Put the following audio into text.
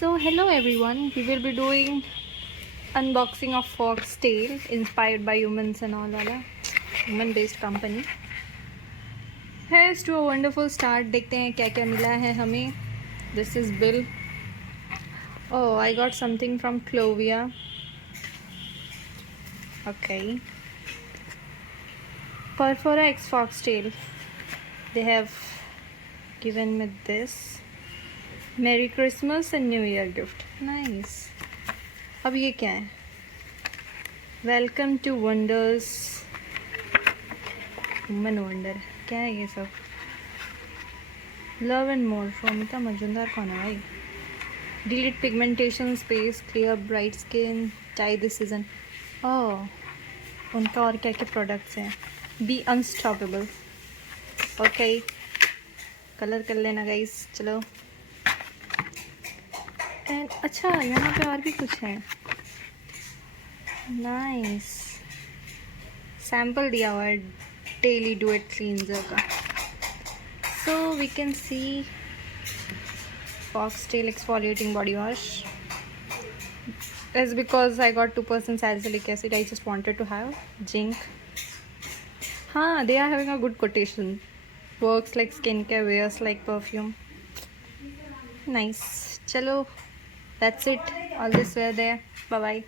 So hello everyone, we will be doing unboxing of foxtale inspired by humans and all wala human based company. Here's to a wonderful start. देखते हैं क्या क्या मिला है हमें. This is bill. Oh, I got something from Clovia. Okay. Perfora X foxtail. They have given me this. Merry Christmas and New Year gift. Nice. अब ये क्या है? Welcome to Wonders. Human Wonder. क्या है ये सब? Love and more. Romita Majumdar कौन है भाई? Delete pigmentation, space, clear, bright skin, tie this season. Oh, उनका और क्या क्या products हैं? Be unstoppable. Okay. कलर कर लेना guys. चलो. And अच्छा यहाँ पे और भी कुछ है. Nice. Sample दिया हुआ है daily duet cleanser का. So we can see foxtail exfoliating body wash. It's because I got 2% salicylic acid. I just wanted to have zinc. हाँ, they are having a good quotation. Works like skincare, wears like perfume. Nice. चलो, that's it. All this were there. Bye bye.